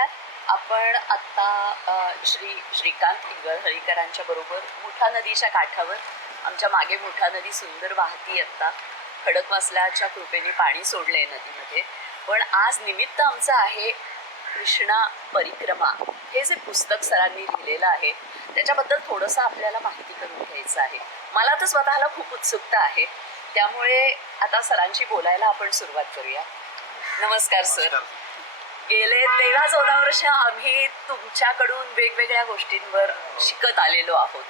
नमस्कार आपण आत्ता श्री श्रीकांत हिंगळ हळीकरांच्या बरोबर मुठा नदीच्या काठावर आमच्या मागे मुठा नदी सुंदर वाहती आत्ता. खडकवासल्याच्या कृपेने पाणी सोडलंय नदीमध्ये. पण आज निमित्त आमचं आहे कृष्णा परिक्रमा. हे जे पुस्तक सरांनी लिहिलेलं आहे त्याच्याबद्दल थोडंसं आपल्याला माहिती करून घ्यायचं आहे. मला तर स्वतःला खूप उत्सुकता आहे. त्यामुळे आता सरांशी बोलायला आपण सुरुवात करूया. नमस्कार सर. नमस्कार. गेले तेरा चौदा वर्ष आम्ही तुमच्याकडून वेगवेगळ्या गोष्टींवर शिकत आलेलो आहोत.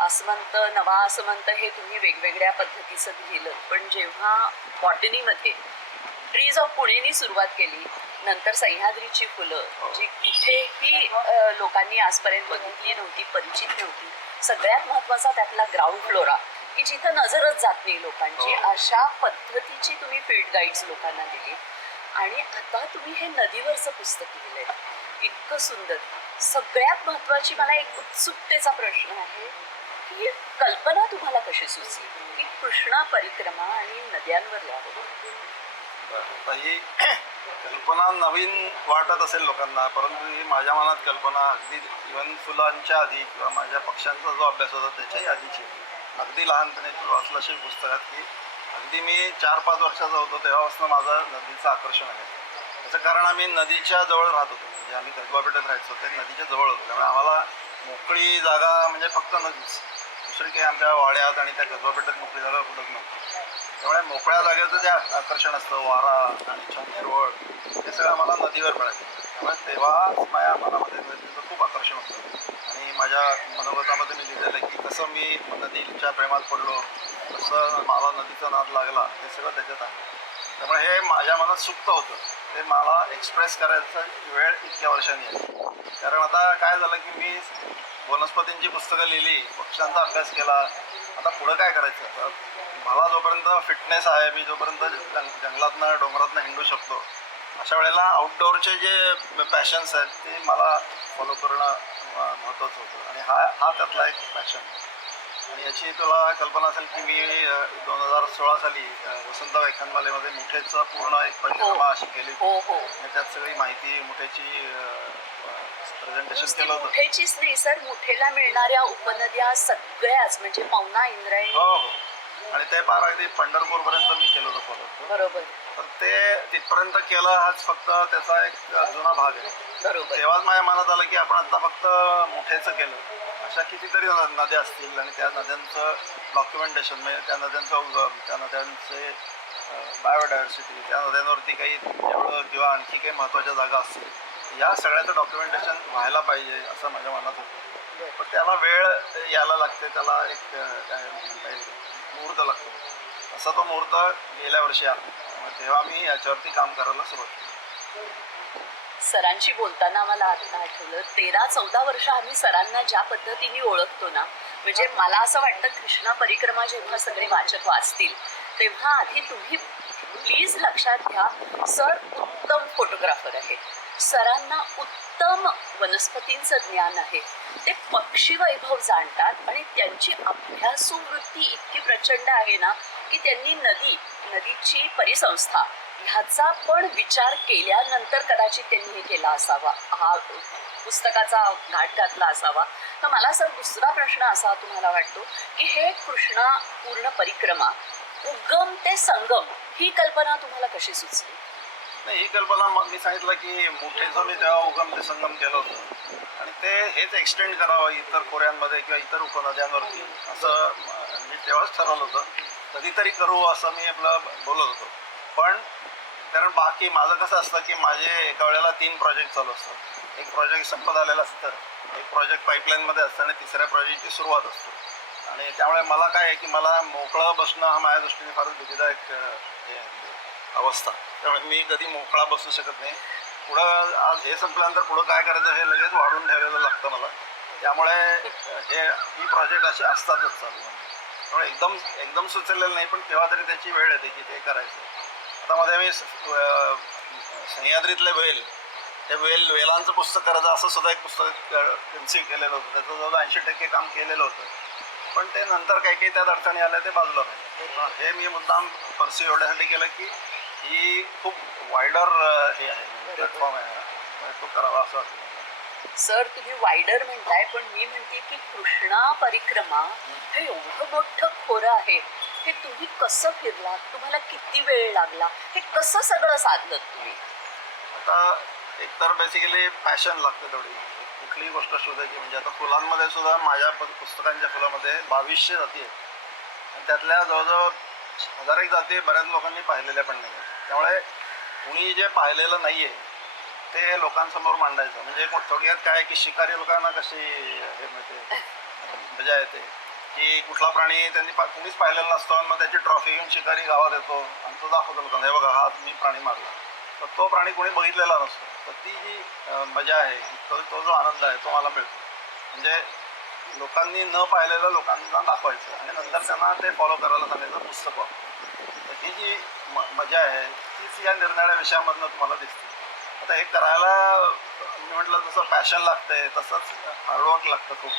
आसमंत नवा आसमंत हे तुम्ही वेगवेगळ्या पद्धतीचं लिहिलं. पण जेव्हा बॉटनीमध्ये ट्रीज ऑफ पुणेनी सुरुवात केली नंतर सह्याद्रीची फुलं जी कुठेही लोकांनी आजपर्यंत बघितली नव्हती परिचित नव्हती सगळ्यात महत्त्वाचा त्यातला ग्राउंड फ्लोरा की जिथं नजरच जात नाही लोकांची हो. अशा पद्धतीची तुम्ही फील्ड गाईड्स लोकांना दिली. आणि आता तुम्ही हे नदीवरचं पुस्तक लिहिलंय. इतकं सुंदर. सगळ्यात महत्वाची मला एक उत्सुकतेचा प्रश्न आहे की कल्पना तुम्हाला कशी सुचली? की कृष्णा परिक्रमा आणि नद्यांवर लिहावं ही कल्पना नवीन वाटत असेल लोकांना परंतु ही माझ्या मनात कल्पना अगदी इवन फुलांच्या आधी किंवा माझ्या पक्ष्यांचा जो अभ्यास होता त्याच्याही आधीची. अगदी लहानपणी वाचलं असेल पुस्तकात की अगदी मी चार पाच वर्षाचा होतो तेव्हापासून माझं नदीचं आकर्षण आहे. त्याचं कारण आम्ही नदीच्या जवळ राहत होतो. म्हणजे आम्ही कसबा पेठेत राहायचो ते नदीच्या जवळ होतो. त्यामुळे आम्हाला मोकळी जागा म्हणजे फक्त नदीच. दुसरी काही आमच्या वाड्यात आणि त्या कसबा पेठेत मोकळी जागा कुठंच नव्हती. त्यामुळे मोकळ्या जागेचं जे आकर्षण असतं वारा आणि छान हिरवळ हे सगळं आम्हाला नदीवर मिळायचं. त्यामुळे तेव्हाच माझ्या मनामध्ये नदीचं खूप आकर्षण होतं. आणि माझ्या मनोगतामध्ये मी लिहिलेलं आहे की कसं मी नदीच्या प्रेमात पडलो कसं मला नदीचा नाद लागला हे सगळं त्याच्यात आहे. त्यामुळे हे माझ्या मनात सुप्त होतं. ते मला एक्सप्रेस करायचा वेळ इतक्या वर्षांनी आहे. कारण आता काय झालं की मी वनस्पतींची पुस्तकं लिहिली पक्ष्यांचा अभ्यास केला. आता पुढं काय करायचं? तर मला जोपर्यंत फिटनेस आहे मी जोपर्यंत जंग जंगलातनं डोंगरातनं हिंडू शकतो अशा वेळेला आउटडोअरचे जे पॅशन्स आहेत ते मला फॉलो करणं महत्त्वाचं होतं. आणि हा हा त्यातला एक पॅशन आणि याची तुला कल्पना असेल की मी दोन हजार सोळा साली वसंत व्याख्यानमालेमध्ये मुठेचं पूर्ण एक परिक्रमा अशी केली. होती हो. हो त्यात सगळी माहिती मुठेची मुठेचीच नाही सर मुठेला मिळणाऱ्या उपनद्या सगळ्याच म्हणजे पवना इंद्रायणी. हो हो. आणि ते पार अगदी पंढरपूरपर्यंत मी केलं होतं बरोबर. तर ते तिथपर्यंत केलं हाच फक्त त्याचा एक जुना भाग आहे. बरोबर. तेव्हाच माझ्या मनात आलं की आपण आता फक्त मुठेचं केलं. अशा कितीतरी नद्या असतील आणि त्या नद्यांचं डॉक्युमेंटेशन म्हणजे त्या नद्यांचा उगम त्या नद्यांचे बायोडायव्हर्सिटी त्या नद्यांवरती काही जेवढं किंवा आणखी काही महत्त्वाच्या जागा असतील या सगळ्याचं डॉक्युमेंटेशन व्हायला पाहिजे असं माझ्या मनात होतं. पण त्याला वेळ यायला लागते त्याला एक काय मुहूर्त लागतो. असा तो मुहूर्त गेल्या वर्षी आला. तेव्हा मी याच्यावरती काम करायला सुरुवात केली. सरांशी बोलताना मला आता आठवलं तेरा चौदा वर्ष आम्ही सरांना ज्या पद्धतीने ओळखतो ना म्हणजे मला असं वाटतं कृष्णा परिक्रमा जेव्हा सगळे वाचक वाचतील तेव्हा आधी तुम्ही प्लीज लक्षात घ्या सर उत्तम फोटोग्राफर आहे सरांना उत्तम वनस्पतींचं ज्ञान आहे. ते पक्षी वैभव जाणतात आणि त्यांची अभ्यासू वृत्ती इतकी प्रचंड आहे ना की त्यांनी नदी नदीची परिसंस्था ह्याचा पण विचार केल्यानंतर कदाचित त्यांनी हे केला असावा. हा पुस्तकाचा घाट घातला असावा. तर मला सर दुसरा प्रश्न असा तुम्हाला वाटतो की हे कृष्णा पूर्ण परिक्रमा उगम ते संगम ही कल्पना तुम्हाला कशी सुचली? नाही ही कल्पना मग मी सांगितलं की मोठेचं मी तेव्हा उगम ते संगम केलं होतं. आणि ते हेच एक्सटेंड करावं इतर खोऱ्यांमध्ये किंवा इतर उपनद्यांवरती. असं मी तेव्हाच ठरवलं होतं. कधीतरी करू असं मी आपलं बोलत होतो. पण कारण बाकी माझं कसं असतं की माझे एका वेळेला तीन प्रोजेक्ट चालू असतात. एक प्रोजेक्ट संपत आलेलं असतं एक प्रोजेक्ट पाईपलाईनमध्ये असतं आणि तिसऱ्या प्रोजेक्टची सुरुवात असतो. आणि त्यामुळे मला काय आहे की मला मोकळं बसणं हा माझ्या दृष्टीने फारच भीतीदायक हे अवस्था. त्यामुळे मी कधी मोकळा बसू शकत नाही. पुढं आज हे संपल्यानंतर पुढं काय करायचं हे लगेच वाढून ठेवलेलं लागतं मला. त्यामुळे हे ही प्रोजेक्ट असे असतातच चालू. त्यामुळे एकदम एकदम सुचलेलं नाही पण केव्हा तरी त्याची वेळ येते की ते करायचं. आता मध्ये अं, सह्याद्रीतले वेल ते वेल वेलांचं पुस्तक करायचं असं सुद्धा एक पुस्तक कन्सिव्ह केलेलं होतं. त्याचं जवळ ऐंशी टक्के काम केलेलं होतं. पण ते नंतर काही काही त्यात अडचणी आल्या ते बाजूला राहिलं हे मी मुद्दाम परस्यू एवढ्यासाठी केलं की ही खूप वायडर हे आहे. प्लॅटफॉर्म आहे. तो करावा असं वाटतं. सर तुम्ही वायडर म्हणताय पण मी म्हणते की कृष्णा परिक्रमा हे एवढं मोठं खोरं आहे. हे तुम्ही कसं फिरलात? तुम्हाला किती वेळ लागला? हे कसं सगळं साधलं तुम्ही? आता एकतर बेसिकली पॅशन लागते तेवढी. कुठलीही गोष्ट शोधायची म्हणजे आता फुलांमध्ये सुद्धा माझ्या पुस्तकांच्या फुलामध्ये बावीसशे जाती आहेत. आणि त्यातल्या जवळजवळ हजार एक जाती बऱ्याच लोकांनी पाहिलेल्या पण नाही आहेत त्यामुळे कुणी जे पाहिलेलं नाही आहे ते लोकांसमोर मांडायचं. म्हणजे थोडक्यात काय की शिकारी लोकांना कशी हे मिळते? मजा येते. की कुठला प्राणी त्यांनी पा- कुणीच पाहिलेला नसतो आणि मग त्याची ट्रॉफी घेऊन शिकारी गावात येतो आणि तो दाखवतो लोकांना हे बघा हा मी प्राणी मारला. तर तो प्राणी कोणी बघितलेला नसतो. तर ती जी मजा आहे तो तो जो आनंद आहे तो मला मिळतो. म्हणजे लोकांनी न पाहिलेलं लोकांना दाखवायचं आणि नंतर त्यांना ते फॉलो करायला सांगायचं पुस्तक तर ही जी म मजा आहे तीच या निर्णया विषयामधनं तुम्हाला दिसते. आता हे करायला मी म्हटलं जसं पॅशन लागतंय तसंच हार्डवर्क लागतं खूप.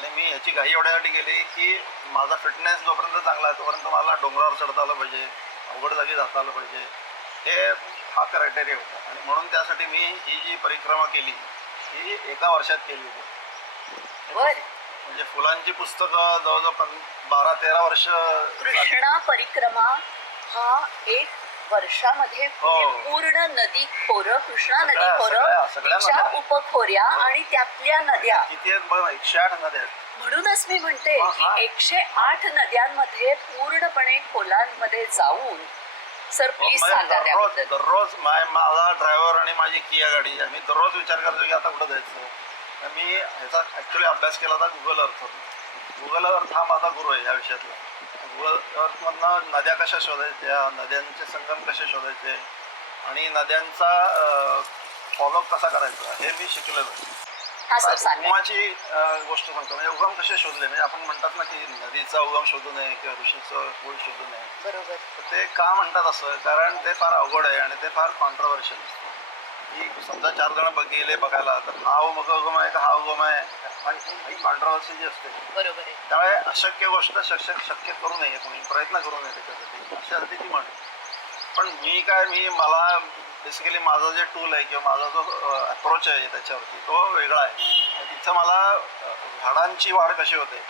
आणि मी ह्याची घाई एवढ्यासाठी केली की माझा फिटनेस जोपर्यंत चांगला आहे तोपर्यंत मला डोंगरावर चढता आलं पाहिजे अवघड जागी जाता आलं पाहिजे. हे हा क्रायटेरिया होता. आणि म्हणून त्यासाठी मी ही जी परिक्रमा केली ही एका वर्षात केली होती. म्हणजे फुलांची पुस्तकं जवळजवळ बारा तेरा वर्ष. कृष्णा परिक्रमा हा एक वर्षामध्ये हो. पूर्ण नदी खोरं कृष्णा नदी खोरं नद्या. उपखोऱ्या हो. आणि त्यातल्या नद्या एकशे आठ नद्या म्हणूनच मी म्हणते हा, हा. की एकशे आठ नद्यांमध्ये पूर्णपणे खोलांमध्ये जाऊन सर प्लीज म्हणजे सांगा दररोज त्याबद्दल दररोज माय माझा ड्रायव्हर आणि माझी किया गाडी आम्ही दररोज विचार करतो की आता कुठं जायचं मी ह्याचा ॲक्च्युली अभ्यास केला होता गुगल अर्थ गुगल अर्थ हा माझा गुरु आहे ह्या विषयातला गुगल नद्या कशा शोधायच्या नद्यांचे संगम कसे शोधायचे आणि नद्यांचा फॉलो कसा करायचा हे मी शिकलेलो उगमाची गोष्ट सांगतो. म्हणजे उगम कसे शोधले? म्हणजे आपण म्हणतात ना की नदीचा उगम शोधू नये किंवा ऋषीचं मूळ शोधू नये. बरोबर. ते का म्हणतात असं? कारण ते फार अवघड आहे आणि ते फार कॉन्ट्रोवर्शियल असतं की समजा चार जण गेले बघायला तर हा उगम आहे का हा उगम आहे? ही कॉन्ट्रोवर्सी जी असते बरोबर आहे. त्यामुळे अशक्य गोष्ट शक्य शक्य करू नये कोणी प्रयत्न करू नये त्याच्यासाठी. अशासाठी ती म्हण पण मी काय मी मला बेसिकली माझं जे टूल आहे किंवा माझा जो अप्रोच आहे त्याच्यावरती तो वेगळा आहे. तिथं मला झाडांची वाढ कशी होते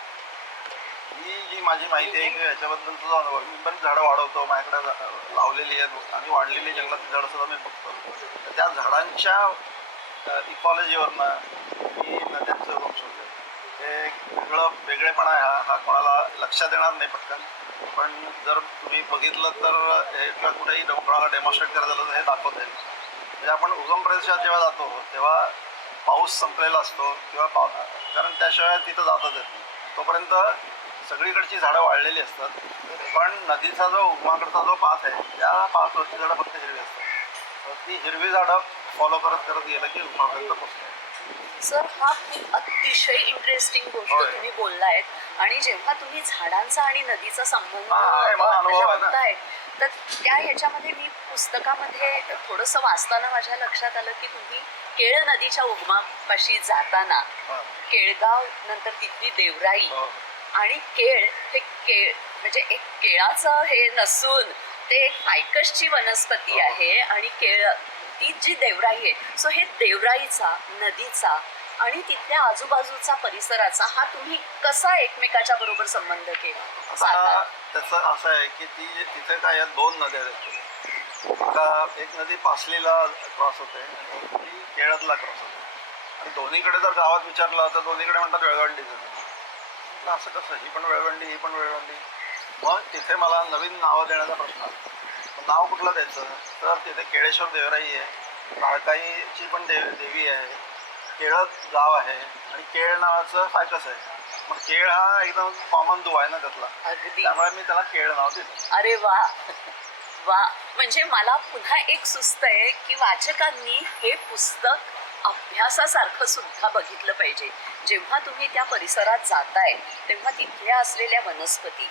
ही जी माझी माहिती आहे किंवा याच्याबद्दलचा जो अनुभव मी पण झाडं वाढवतो माझ्याकडे लावलेली आहेत आणि वाढलेली जंगलातली झाडं सुद्धा मी बघतो. तर त्या झाडांच्या इकॉलॉजीवरनं मी नद्यांचं उगम शोधले हे एक वेगळं वेगळेपणा आहे हा हा कोणाला लक्षात येणार नाही पटकन. पण जर तुम्ही बघितलं तर हे कुठेही कोणाला डेमॉन्स्ट्रेट करायचं झालं तर हे दाखवत आहे म्हणजे आपण उगम प्रदेशात जेव्हा जातो तेव्हा पाऊस संपलेला असतो किंवा पाव कारण त्याशिवाय तिथं जातच येत नाही. तोपर्यंत सगळीकडची झाडं वाढलेली असतात. पण नदीचा जो उगमाकडचा जो पाथ आहे त्या पाथवरची झाडं फक्त हिरवी असतात. तर ती हिरवी झाडं फॉलो करत करत गेलं की उगमापर्यंत पोहोचते सर हा खूप अतिशय इंटरेस्टिंग गोष्ट होय. तुम्ही बोललायत आणि जेव्हा तुम्ही झाडांचा आणि नदीचा संबंध हा, आहे, मला अनुभव आहे ना. लावताय, तर त्या ह्याच्यामध्ये मी पुस्तकामध्ये थोडंसं वाचताना माझ्या लक्षात आलं की तुम्ही केळ नदीच्या उगमापाशी जाताना हां. केळगाव नंतर तिथली देवराई हो. आणि केळ हे केळ म्हणजे एक केळाचं हे नसून ते एक फायकसची वनस्पती हो. आहे आणि केळ ती जी देवराई आहे सो हे देवराईचा नदीचा आणि तिथल्या आजूबाजूचा परिसराचा हा तुम्ही कसा एकमेकाच्या बरोबर संबंध केला? साधला? त्याचं असं आहे की ती तिथे काय आहेत? दोन नद्या आहेत actually. एका एक नदी पासलीला क्रॉस होते आणि केळदला क्रॉस होते. आणि दोन्हीकडे जर गावात विचारलं तर दोन्हीकडे म्हणतात वेळवंडी म्हटलं असं कसं? ही पण वेळवंडी ही पण वेळवंडी मग तिथे मला नवीन नावं देण्याचा प्रश्न आला. नाव कुठलं द्यायचं तर तिथे केळेश्वर देवराई आहे. काळकाईची पण देव देवी आहे. केळद गाव आहे. आणि केळ नावाचं फायकस आहे. मग केळ हा एकदम कॉमन दुवा आहे ना त्यातला. अगदी. त्यामुळे मी त्याला केळ नाव दिलं. अरे वा. वा. म्हणजे मला पुन्हा एक सुचतंय की वाचकांनी हे पुस्तक अभ्यासासारखं सुद्धा बघितलं पाहिजे. जेव्हा तुम्ही त्या परिसरात जाताय तेव्हा तिथल्या असलेल्या वनस्पती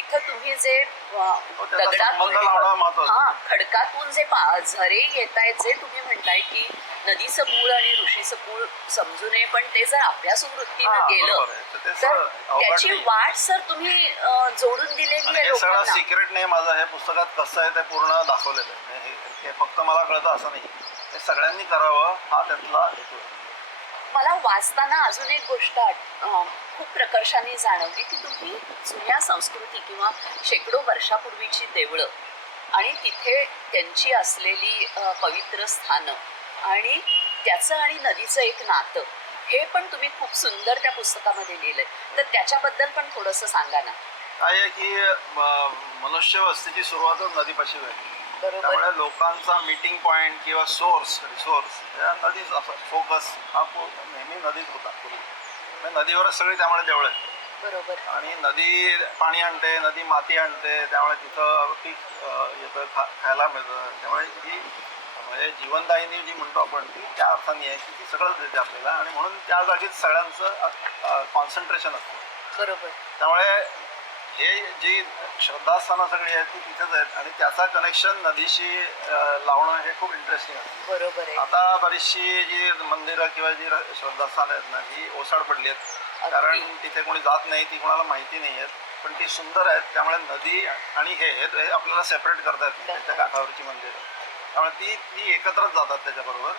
तिथं तुम्ही जे हो, महत्त्वाचं. हा खडकातून जे झरे येत आहेत जे तुम्ही म्हणताय की नदीचं मूळ आणि ऋषीचं मूळ समजू नये पण ते जर अभ्यासू वृत्तीनं गेलं. तर त्याची. वाट सर तुम्ही जोडून दिलेली आहे सगळं सिक्रेट नाही माझं हे पुस्तकात कसं आहे ते पूर्ण दाखवलेलं आहे म्हणजे हे हे फक्त मला कळतं असं नाही हे सगळ्यांनी करावं हा त्यातला हेतू आहे. मला वाचताना अजून एक गोष्ट खूप प्रकर्षाने जाणवली की तुम्ही जुन्या संस्कृती किंवा शेकडो वर्षापूर्वीची देवळं आणि तिथे त्यांची असलेली पवित्र स्थानं आणि त्याचं आणि नदीचं एक नातं हे पण तुम्ही खूप सुंदर त्या पुस्तकामध्ये लिहिलंय. तर त्याच्याबद्दल पण थोडंसं सांगा ना. काय की मनुष्य वस्तीची सुरुवातच नदीपाशी झाली. त्यामुळे लोकांचा मीटिंग पॉइंट किंवा सोर्स रिसोर्स या नदीच असं फोकस हा नेहमी नदीच होता. पूर्वी म्हणजे नदीवरच सगळी त्यामुळे देवळ आहेत. बरोबर. आणि नदी पाणी आणते नदी माती आणते त्यामुळे तिथं पीक येतं खा खायला मिळतं. त्यामुळे ही म्हणजे जीवनदायिनी जी म्हणतो आपण ती त्या अर्थाने आहे की ती सगळंच देते आपल्याला. आणि म्हणून त्या जागीच सगळ्यांचं कॉन्सन्ट्रेशन असतं. बरोबर. त्यामुळे हे जी श्रद्धास्थानं सगळी आहेत ती तिथेच आहेत आणि त्याचा कनेक्शन नदीशी लावणं हे खूप इंटरेस्टिंग असतं बरोबर आहे. आता बरीचशी जी मंदिरं किंवा जी श्रद्धास्थानं आहेत ना ही ओसाड पडली आहेत. कारण तिथे कोणी जात नाही ती कोणाला माहिती नाही आहेत. पण ती सुंदर आहेत त्यामुळे नदी आणि हे हे हे आपल्याला सेपरेट करता येत नाही त्याच्या काठावरची मंदिरं. त्यामुळे ती ती एकत्रच जातात त्याच्याबरोबर.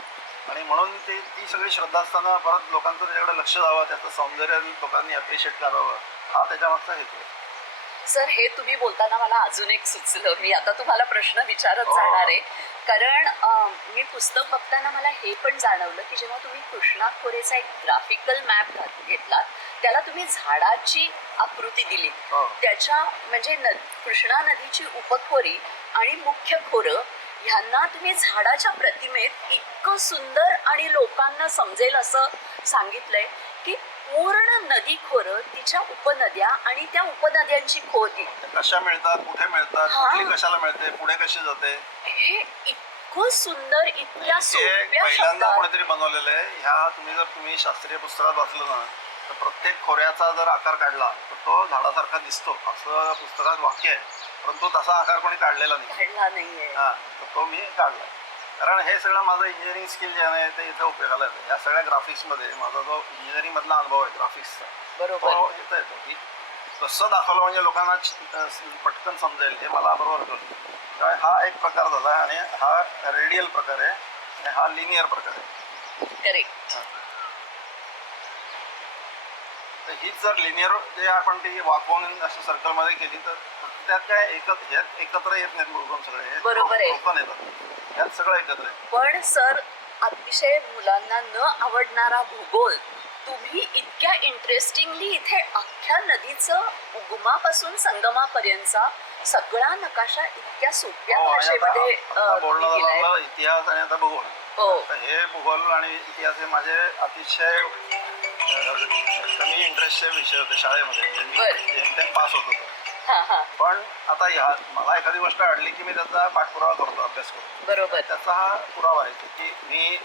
आणि म्हणून ती ती सगळी श्रद्धास्थानं परत लोकांचं त्याच्याकडे लक्ष द्यावं त्याचं सौंदर्य लोकांनी अप्रिशिएट करावं हा त्याच्यामागचा हेतू आहे. सर हे तुम्ही बोलताना मला अजून एक सुचलं मी आता तुम्हाला प्रश्न विचारत. जाणार आहे कारण मी पुस्तक बघताना मला हे पण जाणवलं की जेव्हा तुम्ही कृष्णा खोरेचा एक ग्राफिकल मॅप घेतला त्याला तुम्ही झाडाची आकृती दिली हो. त्याच्या म्हणजे न कृष्णा नदीची उपखोरी आणि मुख्य खोरं ह्यांना तुम्ही झाडाच्या प्रतिमेत इतकं सुंदर आणि लोकांना समजेल असं सांगितलंय की पूर्ण नदी खोरं तिच्या उपनद्या आणि त्या उपनद्यांची खोदी. कशा मिळतात? कुठे मिळतात? हा. कुठली कशाला मिळते? पुढे कशी जाते? हे इतकं सुंदर इतक्या हे सोप्या पहिल्यांदा शब्दात. कोणीतरी बनवलेलं आहे. ह्या तुम्ही जर तुम्ही शास्त्रीय पुस्तकात वाचलं ना तर प्रत्येक खोऱ्याचा जर आकार काढला तर तो झाडासारखा दिसतो. असं पुस्तकात वाक्य आहे. परंतु तसा आकार कोणी काढलेला नाही. घडला नाहीये. हा तर तो मी काढला. कारण हे सगळं माझं इंजिनिअरिंग स्किल जे आहे ते इथं उपयोगाला येतं. या सगळ्या ग्राफिक्समध्ये माझा जो इंजिनिअरिंग मधला अनुभव आहे ग्राफिक्सचा बरोबर. तो इथं येतो की कसं दाखवलं म्हणजे लोकांना पटकन समजेल हे मला बरोबर कळतं त्यामुळे हा एक प्रकार झाला आणि हा रेडियल प्रकार आहे आणि हा लिनियर प्रकार आहे. करेक्ट तर हीच जर लिनियर जे आपण ती वाकवून असं सर्कलमध्ये केली तर त्यात काय एकत्र ह्यात एकत्र येत नाहीत मुलगुण सगळे. बरोबर आहे. येतात. त्यात सगळं एकत्र आहे. पण सर अतिशय मुलांना न आवडणारा भूगोल तुम्ही इतक्या इंटरेस्टिंगली इथे अख्ख्या नदीचं उगमापासून संगमापर्यंतचा सगळा नकाशा इतक्या सोप्या हो, आणि आता- भाषेमध्ये आता अं, बोलणं तुम्ही झालं लिहिलंय. आपलं इतिहास आणि आता भूगोल. हो. तर हे भूगोल आणि इतिहास हे माझे अतिशय अं, कमी इंटरेस्टचे विषय होते शाळेमध्ये. म्हणजे बरं. मी जेमतेम पास होत होतो. पण आता ह्या मला एखादी गोष्ट अडली की मी त्याचा पाठपुरावा करतो अभ्यास करतो. बरोबर. त्याचा हा पुरावा आहे की मी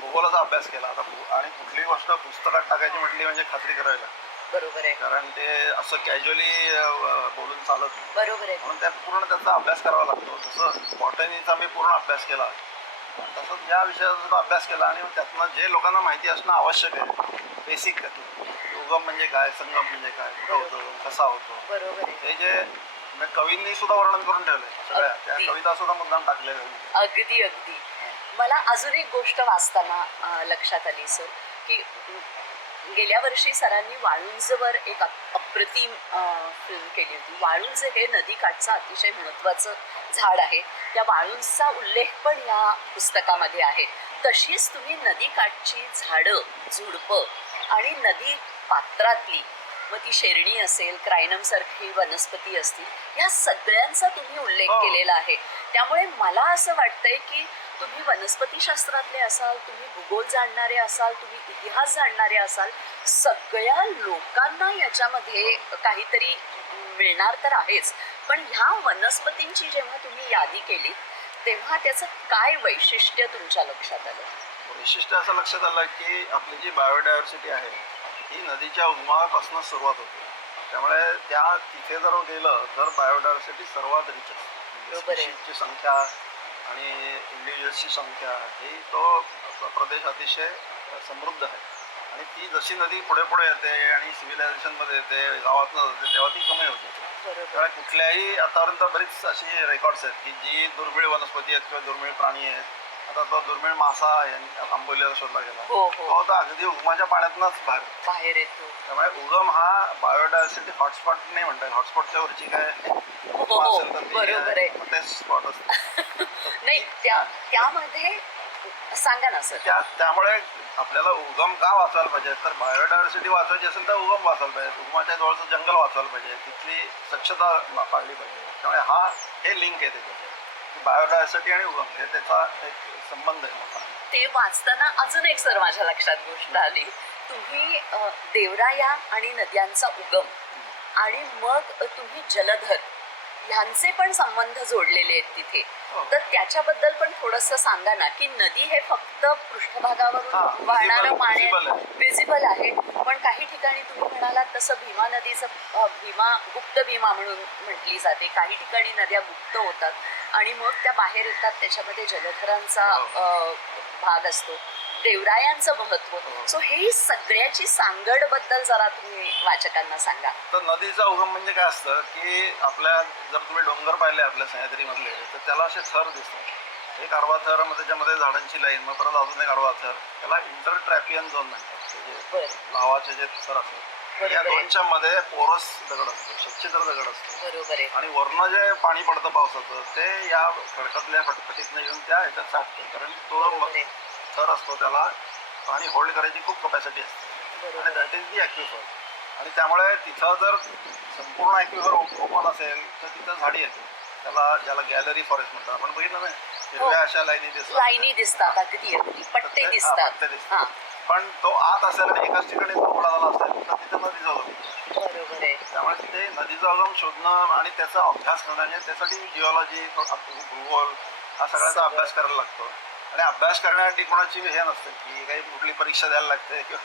भूगोलाचा अभ्यास केला आता भू- आणि कुठली गोष्ट पुस्तकात टाकायची म्हटली म्हणजे खात्री करावी लागते बरोबर आहे. कारण ते असं कॅज्युअली बोलून चालत नाही. बरोबर आहे. म्हणून त्यात पूर्ण त्याचा अभ्यास करावा लागतो. जसं बॉटनीचा मी पूर्ण अभ्यास केला. तसंच या विषयाचा अभ्यास केला आणि त्यातनं जे लोकांना माहिती असणं आवश्यक आहे बेसिक उगम म्हणजे काय संगम म्हणजे काय कुठं होतो कसा होतो? हे जे म्हणजे कवींनी सुद्धा वर्णन करून ठेवलंय सगळ्या. त्या. कविता सुद्धा मुद्दाम टाकलेल्या. अगदी अगदी. मला अजून एक गोष्ट वाचताना लक्षात आली सर की गेल्या वर्षी सरांनी वाळुंजवर एक अप्रतिम फिल्म केली होती. वाळुंज हे नदीकाठचं अतिशय महत्त्वाचं झाड आहे. त्या वाळुंजचा उल्लेख पण या पुस्तकामध्ये आहे. तशीच तुम्ही नदीकाठची झाडं झुडपं आणि नदी पात्रातली मग ती शेरणी असेल क्रायनम सारखी वनस्पती असतील या सगळ्यांचा तुम्ही उल्लेख हो. केलेला आहे. त्यामुळे मला असं वाटतंय की तुम्ही वनस्पतीशास्त्रातले असाल तुम्ही भूगोल जाणणारे असाल तुम्ही इतिहास जाणणारे असाल सगळ्या लोकांना याच्यामध्ये काहीतरी मिळणार तर आहेच. पण ह्या वनस्पतींची जेव्हा तुम्ही यादी केली तेव्हा त्याचं काय वैशिष्ट्य तुमच्या लक्षात आलं? वैशिष्ट्य असं लक्षात आलं की आपली जी बायोडायव्हर्सिटी आहे ही नदीच्या उगमापासून सुरुवात होते. त्यामुळे त्या तिथे जर गेलं तर बायोडायव्हर्सिटी सर्वात रिच असते. स्पीशीजची संख्या आणि इंडिव्हिज्युअल्सची संख्या ही तो प्रदेश अतिशय समृद्ध आहे. आणि ती जशी नदी पुढे पुढे येते आणि सिव्हिलायझेशनमध्ये येते गावातनं जाते तेव्हा ती कमी होते. त्यामुळे कुठल्याही आतापर्यंत बरीच अशी रेकॉर्ड्स आहेत की जी दुर्मिळ वनस्पती आहेत किंवा दुर्मिळ प्राणी आहेत आता तो दुर्मिळ मासा यांनी आंबोलीला शोधला गेला हो हो. तो आता अगदी उगमाच्या पाण्यातनंच बाहेर बाहेर येतो. त्यामुळे उगम हा बायोडायव्हर्सिटी हॉटस्पॉट नाही म्हणतात. हॉटस्पॉटच्या वरची काय हो, असेल तर ती बरोबर आहे. ते स्पॉट असतं. नाही त्या त्यामध्ये सांगा ना सर. त्या त्यामुळे आपल्याला उगम का वाचवायला पाहिजे? तर बायोडायव्हर्सिटी वाचवायची असेल तर उगम वाचवायला पाहिजे. उगमाच्या जवळचं जंगल वाचवायला पाहिजे. तिथली स्वच्छता पाळली पाहिजे. त्यामुळे हा हे लिंक आहे त्याच्यात. बायोडायव्हर्सिटी आणि उगम हे त्याचा एक संबंध आहे मोठा. ते वाचताना अजून एक सर माझ्या लक्षात गोष्ट आली. तुम्ही देवराया आणि नद्यांचा उगम आणि मग तुम्ही जलधर ह्यांचे पण संबंध जोडलेले आहेत तिथे हो. तर त्याच्याबद्दल पण थोडस सांगा ना की नदी हे फक्त पृष्ठभागावरून वाहणारं पाणी. विजिबल आहे पण काही ठिकाणी तुम्ही म्हणालात तसं भीमा नदीचं भीमा गुप्त भीमा म्हणून म्हटली जाते काही ठिकाणी नद्या गुप्त होतात आणि मग त्या बाहेर येतात त्याच्यामध्ये जलधरांचा हो. भाग असतो देवरायांचं महत्त्व हो. सो हे सगळ्याची सांगडबद्दल जरा तुम्ही वाचकांना सांगा. तर नदीचा उगम म्हणजे काय असतं की आपल्या जर तुम्ही डोंगर पाहिले आपल्या सह्याद्रीमधले तर त्याला असे थर दिसतात. एक आडवा थर मग त्याच्यामध्ये झाडांची लाईन मग परत अजून एक आडवा थर. त्याला इंटरट्रॅपियन झोन म्हणतात. जे बरं. लावाचे जे थर असतात या. दोनच्या मध्ये पोरस दगड असतो सच्छिद्र दगड असतो. बरोबर आणि वरनं जे पाणी पडतं पावसाचं ते या खडकातल्या फटफटीतनं येऊन त्या ह्याच्यात साठतं. कारण तो. थर असतो त्याला. पाणी होल्ड करायची खूप कपॅसिटी असते. आणि दॅट इज दी ॲक्विफर आणि त्यामुळे तिथं जर संपूर्ण ॲक्विफर ओपन असेल तर तिथं झाडी येते. त्याला ज्याला गॅलरी फॉरेस्ट म्हणतात. आपण बघितलं नाही? हिरव्या अशा लाईनी दिसतात. हो. लाईनी दिसतात. अगदी अगदी. पट्टे ते- हा, दिसतात पट्टे हा दिसतात. पण तो आत असेल आणि एकाच ठिकाणी उघडा झाला असेल तर तिथं नदी जवळ होती. बरोबर आहे. त्यामुळे तिथे नदीचा उगम शोधणं आणि त्याचा अभ्यास करणं म्हणजे त्यासाठी जिओलॉजी भूगोल हा सगळ्याचा सगळं. अभ्यास करायला लागतो. आणि अभ्यास करण्यासाठी कोणाची हे नसते की काही कुठली परीक्षा द्यायला लागते किंवा